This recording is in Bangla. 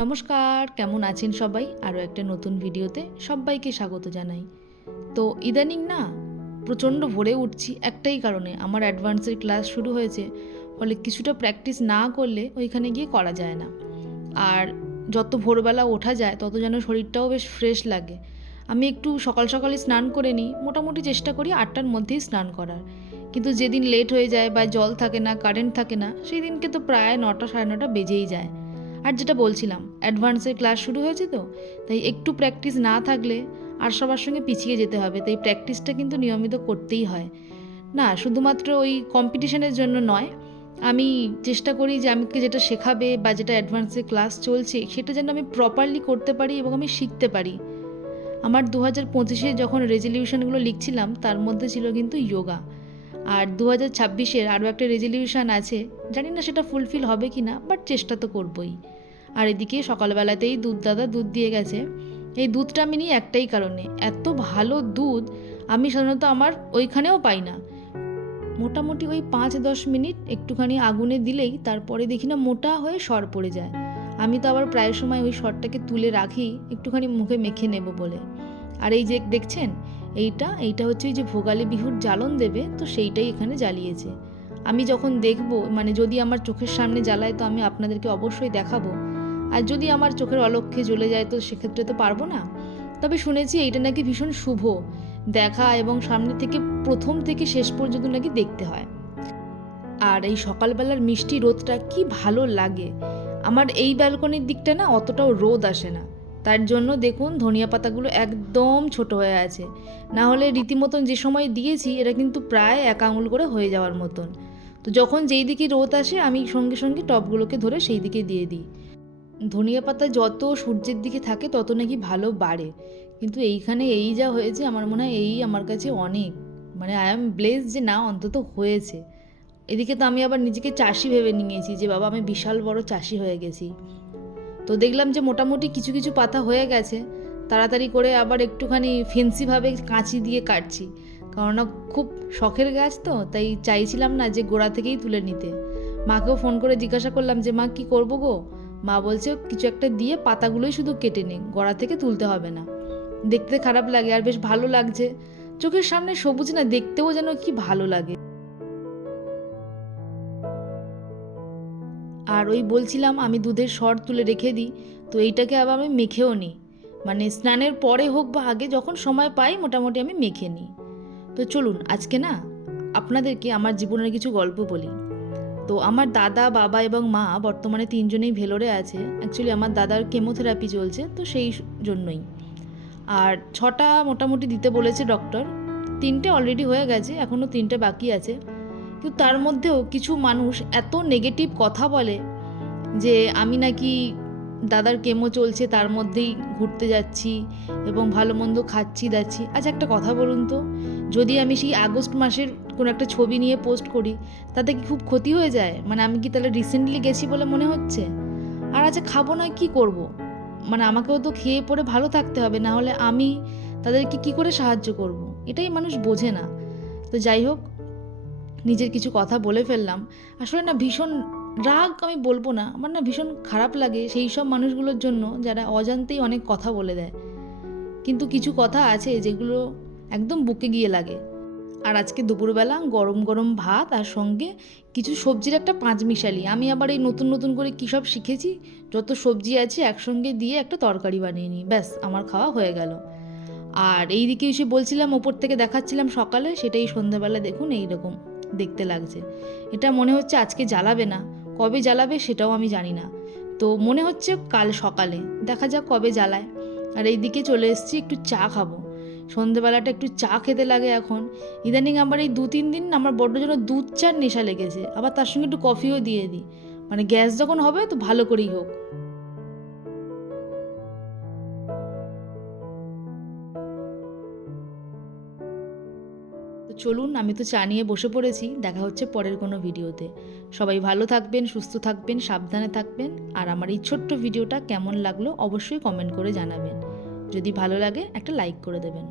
নমস্কার, কেমন আছেন সবাই? আরও একটা নতুন ভিডিওতে সবাইকে স্বাগত জানাই। তো ইদানিং না প্রচণ্ড ভোরে উঠছি একটাই কারণে, আমার অ্যাডভান্সের ক্লাস শুরু হয়েছে। ফলে কিছুটা প্র্যাকটিস না করলে ওইখানে গিয়ে করা যায় না। আর যত ভোরবেলা ওঠা যায় তত যেন শরীরটাও বেশ ফ্রেশ লাগে। আমি একটু সকাল সকালই স্নান করে নিই, মোটামুটি চেষ্টা করি 8টার মধ্যেই স্নান করার। কিন্তু যেদিন লেট হয়ে যায় বা জল থাকে না, কারেন্ট থাকে না, সেই দিনকে তো প্রায় 9টা সাড়ে 9টা বেজেই যায়। আর যেটা বলছিলাম, অ্যাডভান্সের ক্লাস শুরু হয়েছে তো, তাই একটু প্র্যাকটিস না থাকলে আর সবার সঙ্গে পিছিয়ে যেতে হবে। তাই প্র্যাকটিসটা কিন্তু নিয়মিত করতেই হয়। না শুধুমাত্র ওই কম্পিটিশনের জন্য নয়, আমি চেষ্টা করি যে আমাকে যেটা শেখাবে বা যেটা অ্যাডভান্সে ক্লাস চলছে সেটা যেন আমি প্রপারলি করতে পারি এবং আমি শিখতে পারি। আমার 2025-এ যখন রেজলিউশনগুলো লিখছিলাম তার মধ্যে ছিল কিন্তু যোগা। আর 2026-এর আরও একটা রেজলিউশন আছে, জানি না সেটা ফুলফিল হবে কি না, বাট চেষ্টা তো করবই। আর এদিকে সকালবেলাতেই দাদা দুধ দিয়ে গেছে। এই দুধটা আমি নিই একটাই কারণে, এত ভালো দুধ আমি সাধারণত আমার ওইখানেও পাই না। মোটামুটি ওই 5-10 মিনিট একটুখানি আগুনে দিলেই তারপরে দেখি না মোটা হয়ে সর পড়ে যায়। আমি তো আবার প্রায় সময় ওই সরটাকে তুলে রাখি একটুখানি মুখে মেখে নেব বলে। আর এই যে দেখছেন, এইটা হচ্ছে ওই যে ভোগালী বিহুর জ্বালন দেবে, তো সেইটাই এখানে জ্বালিয়েছে। আমি যখন দেখব, মানে যদি আমার চোখের সামনে জ্বালায় তো আমি আপনাদেরকে অবশ্যই দেখাবো। আর যদি আমার চোখের অলক্ষ্যে জ্বলে যায় তো সেক্ষেত্রে তো পারবো না। তবে শুনেছি এইটা নাকি ভীষণ শুভ দেখা, এবং সামনে থেকে প্রথম থেকে শেষ পর্যন্ত নাকি দেখতে হয়। আর এই সকালবেলার মিষ্টি রোদটা কি ভালো লাগে। আমার এই ব্যালকনির দিকটা না অতটাও রোদ আসে না, তার জন্য দেখুন ধনিয়া পাতাগুলো একদম ছোট হয়ে আছে। না হলে রীতিমতন যে সময় দিয়েছি এটা কিন্তু প্রায় 1 আঙুল করে হয়ে যাওয়ার মতন। তো যখন যেই দিকে রোদ আসে আমি সঙ্গে সঙ্গে টবগুলোকে ধরে সেই দিকে দিয়ে দিই। ধনিয়া পাতা যত সূর্যের দিকে থাকে তত নাকি ভালো বাড়ে, কিন্তু এইখানে এই যা হয়েছে আমার মনে হয় এই আমার কাছে অনেক, মানে আই এম ব্লেসড যে না অন্তত হয়েছে। এদিকে তো আমি আবার নিজেকে চাষি ভেবে নিয়েছি যে বাবা আমি বিশাল বড় চাষি হয়ে গেছি। তো দেখলাম যে মোটামুটি কিছু কিছু পাতা হয়ে গেছে, তাড়াতাড়ি করে আবার একটুখানি ফেন্সিভাবে কাঁচি দিয়ে কাটছি, কারণ খুব শখের গাছ তো, তাই চাইছিলাম না যে গোড়া থেকেই তুলে নিতে। মাকেও ফোন করে জিজ্ঞাসা করলাম যে মা কী করবো গো? মা বলছে কিছু একটা দিয়ে পাতাগুলোই শুধু কেটে নে, গোড়া থেকে তুলতে হবে না। দেখতে খারাপ লাগে আর বেশ ভালো লাগছে, চোখের সামনে সবুজ না, দেখতেও যেন কি ভালো লাগে। আর ওই বলছিলাম আমি দুধের সর তুলে রেখে দিই, তো এইটাকে আবার আমি মেখেও নিই, মানে স্নানের পরে হোক বা আগে যখন সময় পাই মোটামুটি আমি মেখে নিই। তো চলুন আজকে না আপনাদেরকে আমার জীবনের কিছু গল্প বলি। তো আমার দাদা, বাবা এবং মা বর্তমানে 3জনেই ভেলোরে আছে। অ্যাকচুয়ালি আমার দাদার কেমোথেরাপি চলছে, তো সেই জন্যই। আর 6টা মোটামুটি দিতে বলেছে ডক্টর, 3টে অলরেডি হয়ে গেছে, এখনও 3টে বাকি আছে। কিন্তু তার মধ্যেও কিছু মানুষ এত নেগেটিভ কথা বলে যে আমি নাকি দাদার কেমো চলছে তার মধ্যেই ঘুরতে যাচ্ছি এবং ভালো মন্দ খাচ্ছি দাচ্ছি। আচ্ছা একটা কথা বলুন তো, যদি আমি সেই আগস্ট মাসের কোনো একটা ছবি নিয়ে পোস্ট করি তাতে কি খুব ক্ষতি হয়ে যায়? মানে আমি কি তাহলে রিসেন্টলি গেছি বলে মনে হচ্ছে? আর আচ্ছা খাবো না কি করব? মানে আমাকেও তো খেয়ে পরে ভালো থাকতে হবে, না হলে আমি তাদেরকে কি করে সাহায্য করব? এটাই মানুষ বোঝে না। তো যাই হোক, নিজের কিছু কথা বলে ফেললাম। আসলে না ভীষণ রাগ আমি বলবো না, আমার না ভীষণ খারাপ লাগে সেই সব মানুষগুলোর জন্য যারা অজান্তেই অনেক কথা বলে দেয়। কিন্তু কিছু কথা আছে যেগুলো একদম বুকে গিয়ে লাগে। আর আজকে দুপুরবেলা গরম গরম ভাত আর সঙ্গে কিছু সবজির একটা পাঁচমিশালি, আমি আবার এই নতুন নতুন করে কী সব শিখেছি, যত সবজি আছে একসঙ্গে দিয়ে একটা তরকারি বানিয়ে নিই, ব্যাস আমার খাওয়া হয়ে গেল। আর এই দিকে এসে বলছিলাম ওপর থেকে দেখাচ্ছিলাম সকালে, সেটাই সন্ধ্যাবেলা দেখুন এইরকম দেখতে লাগছে। এটা মনে হচ্ছে আজকে জ্বালাবে না, কবে জ্বালাবে সেটাও আমি জানি না। তো মনে হচ্ছে কাল সকালে, দেখা যাক কবে জ্বালায়। আর এই দিকে চলে এসেছি একটু চা খাবো, সন্ধ্যেবেলাটা একটু চা খেতে লাগে এখন। ইদানিং আবার এই 2-3 দিন আমার বড্ড যেন দুধ চার নেশা লেগেছে, আবার তার সঙ্গে একটু কফিও দিয়ে দিই, মানে গ্যাস যখন হবে তো ভালো করেই হোক। তো চলুন, আমি তো চা নিয়ে বসে পড়েছি, দেখা হচ্ছে পরের কোনো ভিডিওতে। সবাই ভালো থাকবেন, সুস্থ থাকবেন, সাবধানে থাকবেন। আর আমার এই ছোট্ট ভিডিওটা কেমন লাগলো অবশ্যই কমেন্ট করে জানাবেন। যদি ভালো লাগে একটা লাইক করে দেবেন।